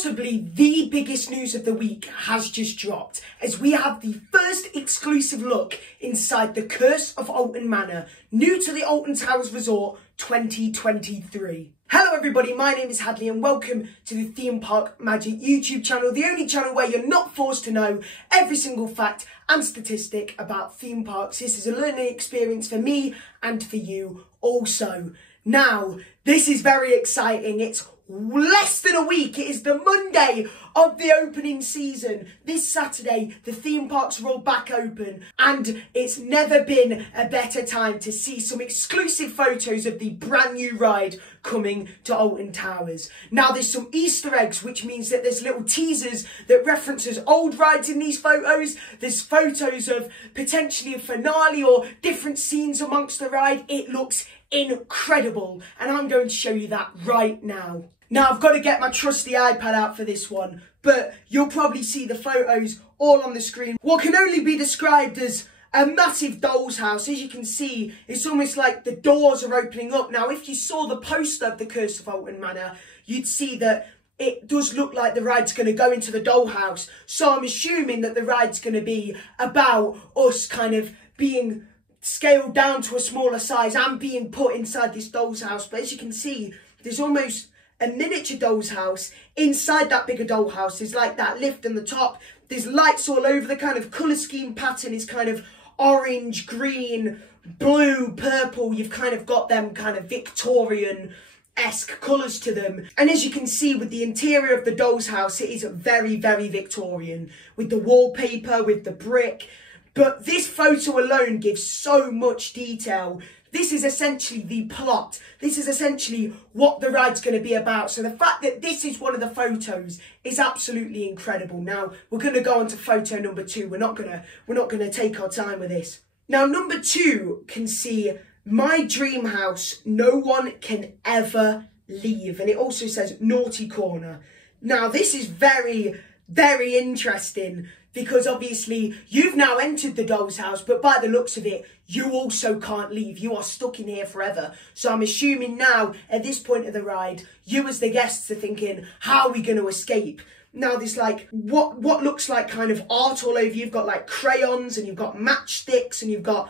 Possibly the biggest news of the week has just dropped, as we have the first exclusive look inside the Curse of Alton Manor, new to the Alton Towers Resort 2023. Hello everybody, my name is Hadley and welcome to the Theme Park Magic YouTube channel, the only channel where you're not forced to know every single fact and statistic about theme parks. This is a learning experience for me and for you also. Now, this is very exciting. It's less than a week. It is the Monday of the opening season. This Saturday, the theme parks are all back open, and it's never been a better time to see some exclusive photos of the brand new ride coming to Alton Towers. Now, there's some Easter eggs, which means that there's little teasers that references old rides in these photos. There's photos of potentially a finale or different scenes amongst the ride. It looks incredible, and I'm going to show you that right now. Now, I've got to get my trusty iPad out for this one, but you'll probably see the photos all on the screen. What can only be described as a massive doll's house. As you can see, it's almost like the doors are opening up. Now, if you saw the poster of the Curse of Alton Manor, you'd see that it does look like the ride's going to go into the dollhouse. So I'm assuming that the ride's going to be about us kind of being scaled down to a smaller size and being put inside this doll's house. But as you can see, there's almost a miniature doll's house inside that bigger dollhouse. There's like that lift on the top. There's lights all over. The kind of colour scheme pattern is kind of orange, green, blue, purple. You've kind of got them kind of Victorian-esque colours to them. And as you can see with the interior of the doll's house, it is very, very Victorian. With the wallpaper, with the brick. But this photo alone gives so much detail. This is essentially the plot. This is essentially what the ride's going to be about. So the fact that this is one of the photos is absolutely incredible. Now, we're going to go on to photo number 2. We're not going to take our time with this. Now, number 2 can see my dream house. No one can ever leave. And it also says naughty corner. Now, this is very, very interesting, because obviously you've now entered the doll's house, but by the looks of it, you also can't leave. You are stuck in here forever. So I'm assuming now, at this point of the ride, you as the guests are thinking, how are we going to escape? Now there's like, what looks like kind of art all over. You've got like crayons, and you've got matchsticks, and you've got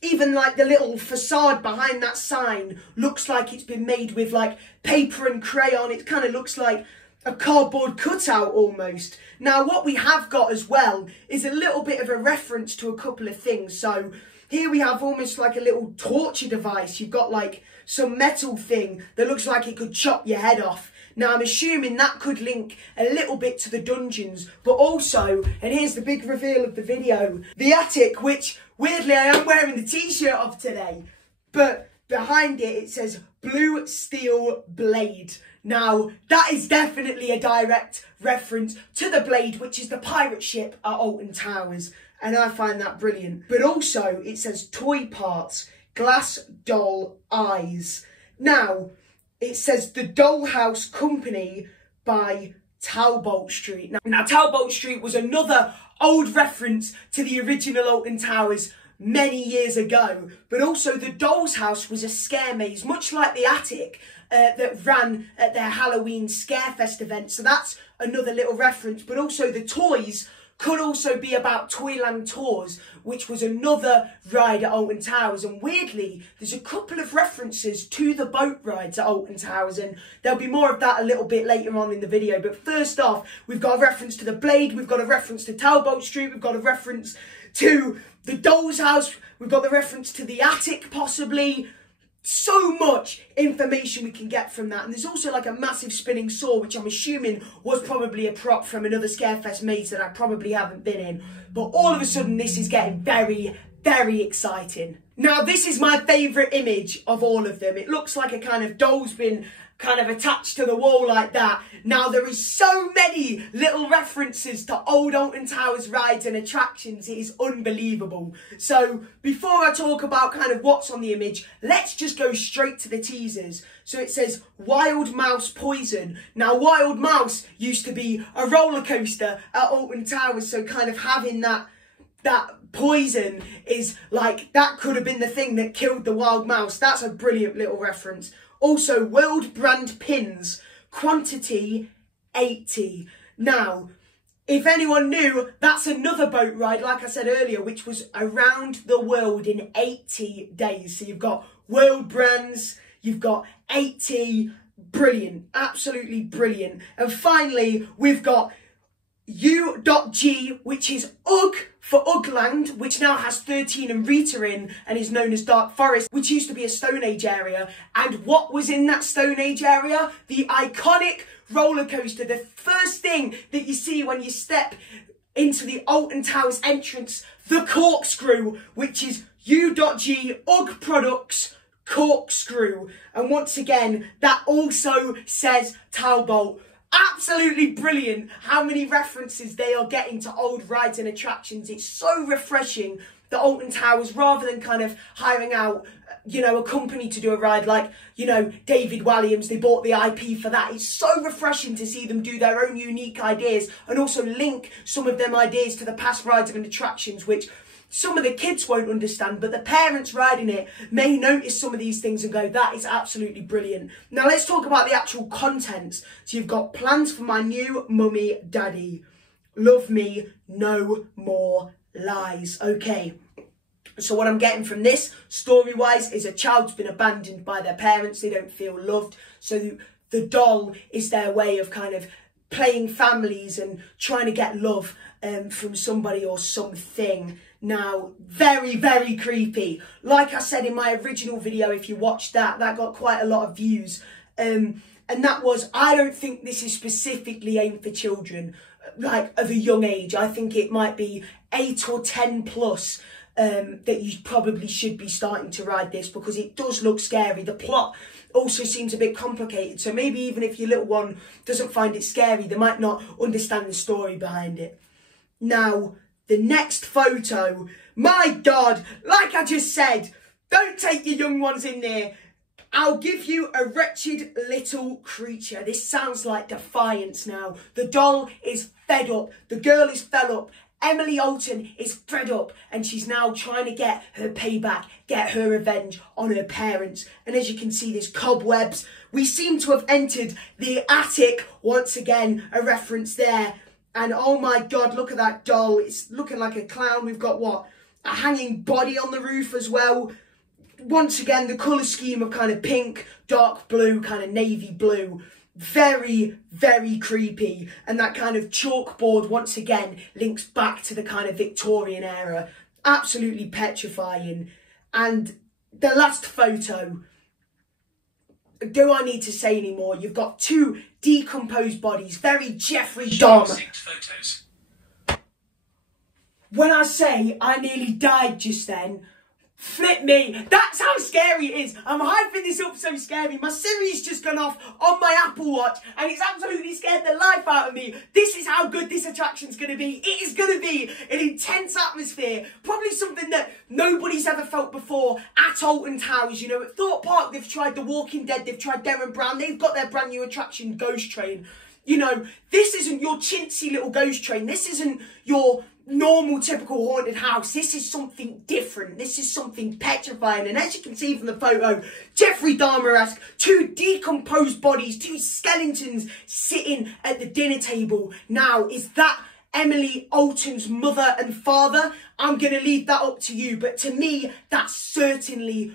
even like the little facade behind that sign looks like it's been made with like paper and crayon. It kind of looks like a cardboard cutout almost. Now, what we have got as well is a little bit of a reference to a couple of things. So here we have almost like a little torture device. You've got like some metal thing that looks like it could chop your head off. Now, I'm assuming that could link a little bit to the dungeons, but also, and here's the big reveal of the video, the attic, which weirdly I am wearing the t-shirt of today, but behind it, it says Blue Steel Blade. Now, that is definitely a direct reference to the Blade, which is the pirate ship at Alton Towers. And I find that brilliant. But also, it says toy parts, glass doll eyes. Now, it says the Dollhouse Company by Talbot Street. Now, Talbot Street was another old reference to the original Alton Towers many years ago. But also, the Doll's House was a scare maze, much like the attic that ran at their Halloween Scarefest event. So that's another little reference. But also, the toys could also be about Toyland Tours, which was another ride at Alton Towers. And weirdly, there's a couple of references to the boat rides at Alton Towers, and there'll be more of that a little bit later on in the video. But first off, we've got a reference to the Blade, we've got a reference to Talbot Street, we've got a reference to the Doll's House, we've got the reference to the attic possibly. So much information we can get from that. And there's also like a massive spinning saw, which I'm assuming was probably a prop from another Scarefest maze that I probably haven't been in. But all of a sudden, this is getting very, very exciting. Now, this is my favourite image of all of them. It looks like a kind of doll's been kind of attached to the wall like that. Now, there is so many little references to old Alton Towers rides and attractions. It is unbelievable. So before I talk about kind of what's on the image, let's just go straight to the teasers. So it says Wild Mouse Poison. Now, Wild Mouse used to be a roller coaster at Alton Towers, so kind of having that poison is like, that could have been the thing that killed the wild mouse. That's a brilliant little reference. Also, world brand pins, quantity 80. Now, if anyone knew, that's another boat ride, like I said earlier, which was around the world in 80 days. So you've got world brands, you've got 80, brilliant, absolutely brilliant. And finally, we've got U.G, which is UGG for Ugland, which now has 13 and Rita in and is known as Dark Forest, which used to be a Stone Age area. And what was in that Stone Age area? The iconic roller coaster, the first thing that you see when you step into the Alton Towers entrance, the corkscrew, which is U.G UGG Products corkscrew. And once again, that also says Talbot. Absolutely brilliant how many references they are getting to old rides and attractions. It's so refreshing that Alton Towers, rather than kind of hiring out, you know, a company to do a ride like, you know, David Walliams, they bought the IP for that. It's so refreshing to see them do their own unique ideas and also link some of them ideas to the past rides and attractions, which some of the kids won't understand, but the parents riding it may notice some of these things and go, that is absolutely brilliant. Now let's talk about the actual contents. So you've got plans for my new mummy daddy. Love me, no more lies. Okay. So what I'm getting from this, story-wise, is a child's been abandoned by their parents. They don't feel loved. So the doll is their way of kind of playing families and trying to get love from somebody or something. Now, very, very creepy. Like I said in my original video, if you watched that, that got quite a lot of views. And that was, I don't think this is specifically aimed for children, like of a young age. I think it might be 8 or 10 plus that you probably should be starting to ride this, because it does look scary. The plot also seems a bit complicated. So maybe even if your little one doesn't find it scary, they might not understand the story behind it. Now, the next photo, my God, like I just said, don't take your young ones in there. I'll give you a wretched little creature. This sounds like defiance now. The doll is fed up. The girl is fed up. Emily Alton is fed up and she's now trying to get her payback, get her revenge on her parents. And as you can see, there's cobwebs. We seem to have entered the attic. Once again, a reference there. And oh my God, look at that doll. It's looking like a clown. We've got what? A hanging body on the roof as well. Once again, the colour scheme of kind of pink, dark blue, kind of navy blue. Very, very creepy. And that kind of chalkboard, once again, links back to the kind of Victorian era. Absolutely petrifying. And the last photo, do I need to say any more? You've got two decomposed bodies, very Jeffrey Dahmer. When I say I nearly died just then, flip me. That's how scary it is. I'm hyping this up so scary. My Siri's just gone off on my Apple Watch and it's absolutely scared the life out of me. This is how good this attraction's going to be. It is going to be an intense atmosphere. Probably something that nobody's ever felt before at Alton Towers. You know, at Thorpe Park, they've tried The Walking Dead. They've tried Derren Brown. They've got their brand new attraction, Ghost Train. You know, this isn't your chintzy little ghost train. This isn't your normal, typical haunted house. This is something different. This is something petrifying. And as you can see from the photo, Jeffrey Dahmer-esque, two decomposed bodies, two skeletons sitting at the dinner table. Now, is that Emily Alton's mother and father? I'm going to leave that up to you. But to me, that certainly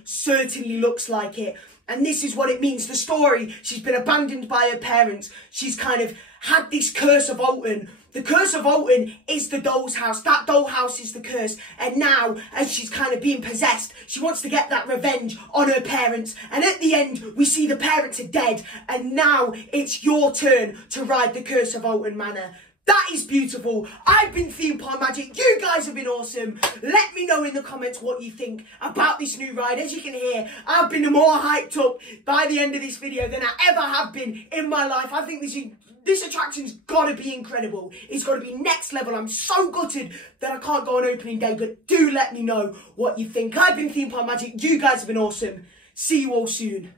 looks like it. And this is what it means. The story, she's been abandoned by her parents. She's kind of had this curse of Alton. The curse of Alton is the doll's house. That doll house is the curse. And now, as she's kind of being possessed, she wants to get that revenge on her parents. And at the end, we see the parents are dead. And now it's your turn to ride the curse of Alton Manor. That is beautiful. I've been Theme Park Magic. You guys have been awesome. Let me know in the comments what you think about this new ride. As you can hear, I've been more hyped up by the end of this video than I ever have been in my life. I think this attraction's got to be incredible. It's got to be next level. I'm so gutted that I can't go on opening day, but do let me know what you think. I've been Theme Park Magic. You guys have been awesome. See you all soon.